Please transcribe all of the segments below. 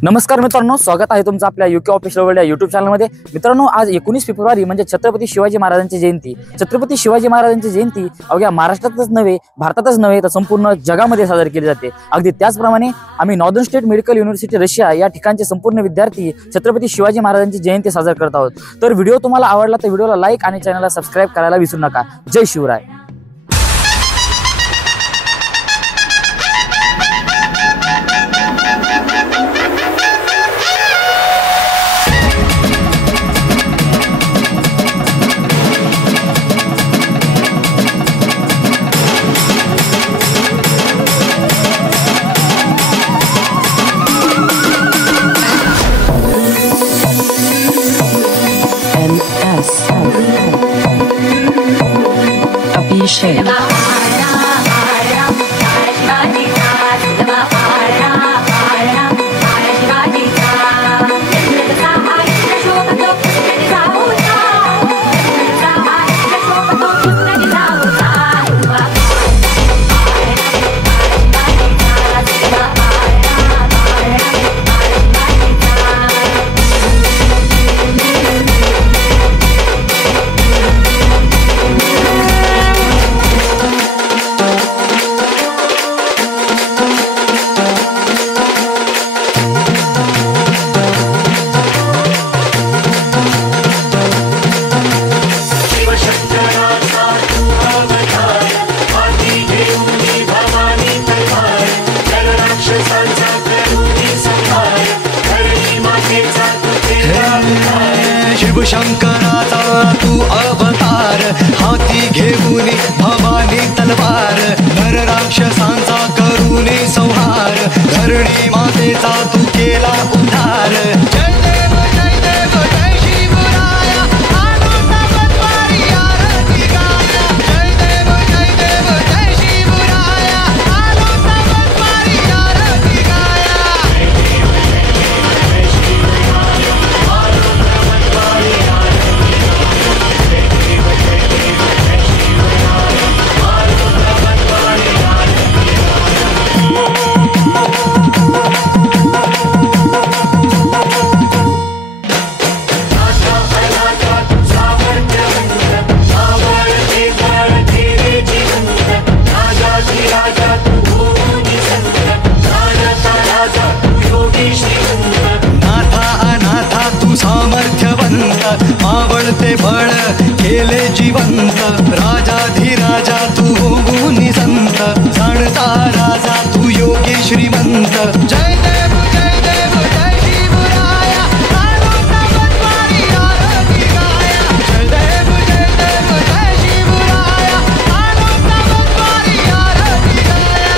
नमस्कार मित्रांनो, स्वागत आहे तुमचं आपल्या यूके ऑफिशियल वर्ल्ड या यूट्यूब चॅनलमध्ये। मित्रांनो, आज 19 फेब्रुवारी म्हणजे छत्रपती शिवाजी महाराजांची जयंती। छत्रपती शिवाजी महाराजांची जयंती अवघ्या महाराष्ट्रातच नव्हे, भारतातच नव्हे तर संपूर्ण जगामध्ये साजरी केली जाते। अगदी त्याचप्रमाणे आम्ही northern state medical university Russia या ठिकाणचे संपूर्ण विद्यार्थी छत्रपती शिवाजी महाराजांची जयंती साजरा करत आहोत। तर व्हिडिओ तुम्हाला आवडला तर व्हिडिओला लाईक आणि चॅनलला सबस्क्राईब करायला विसरू नका। जय शिवराय। Abhishek. शिवशंकराचा तू अवतार, हाती घेऊन भवानी तलवार, नर राक्षसांचा करूनी संहार, धरणी मातेचा तू केला उद्धार। जय देव जय देव जय शिवराया, आनंदवतारी आरती गाया। जय देव जय शिवराया, आनंदवतारी आरती गाया। सामर्थ्यवंत मावळते बळ केले जिवंत, राजाधिराजा तू होऊन संत, जाणता राजा तू योगी श्रीमंत। जय देव जय शिवराया, आनंदवतारी आरती गाया। जय देव जय शिवराया, आनंदवतारी आरती गाया।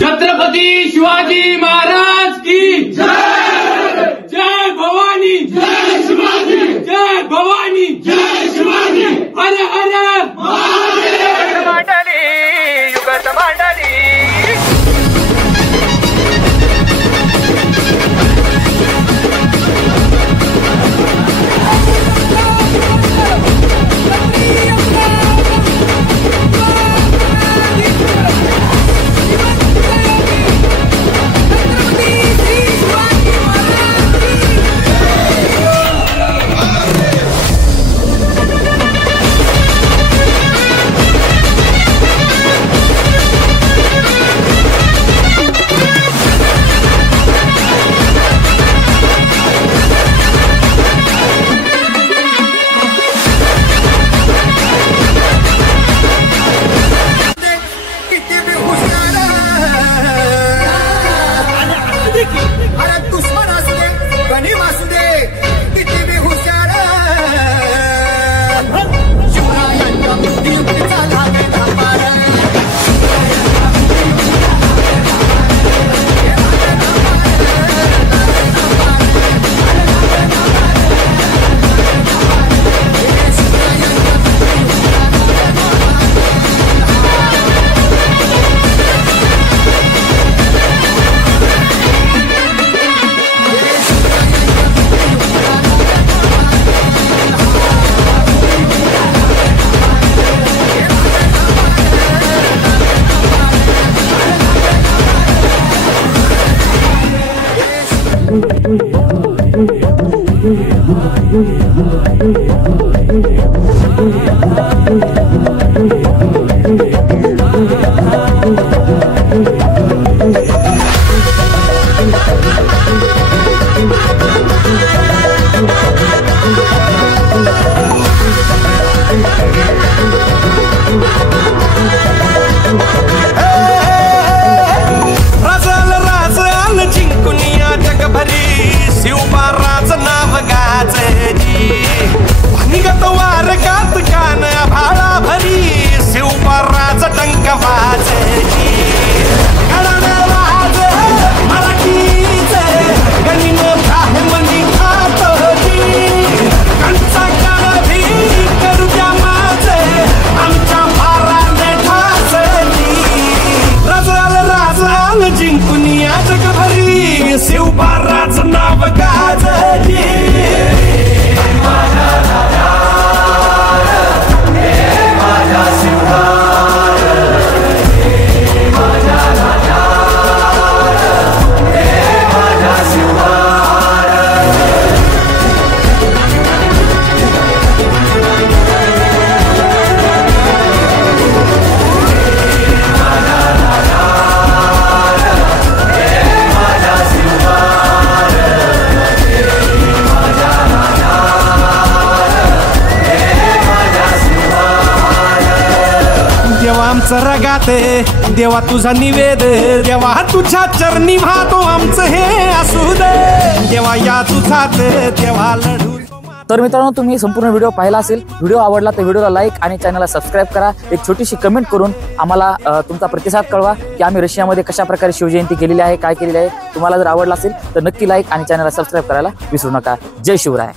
छत्रपती शिवाजी महाराज की जय। जय भवानी जय शिवाजी, जय भवानी जय शिवाजी। हर हर महादेव। मांडली युगत मांडली। शिवबाराचं नाव गाजली आमचं रगाते देवा तुझा निवेद देवा तुझ्या चरणी वाहतो आमचं हे असू दे देवा या तुझात देवा लढू. तर मित्रांनो, तुम्ही संपूर्ण व्हिडिओ पाहिला असेल. व्हिडिओ आवडला तर व्हिडिओला लाईक आणि चॅनलला सबस्क्राईब करा. एक छोटीशी कमेंट करून आम्हाला तुमचा प्रतिसाद कळवा की आम्ही रशियामध्ये कशा प्रकारे शिवजयंती केलेली आहे, काय केलेली आहे. तुम्हाला जर आवडला असेल तर नक्की लाईक आणि चॅनलला सबस्क्राईब करायला विसरू नका. जय शिवराय.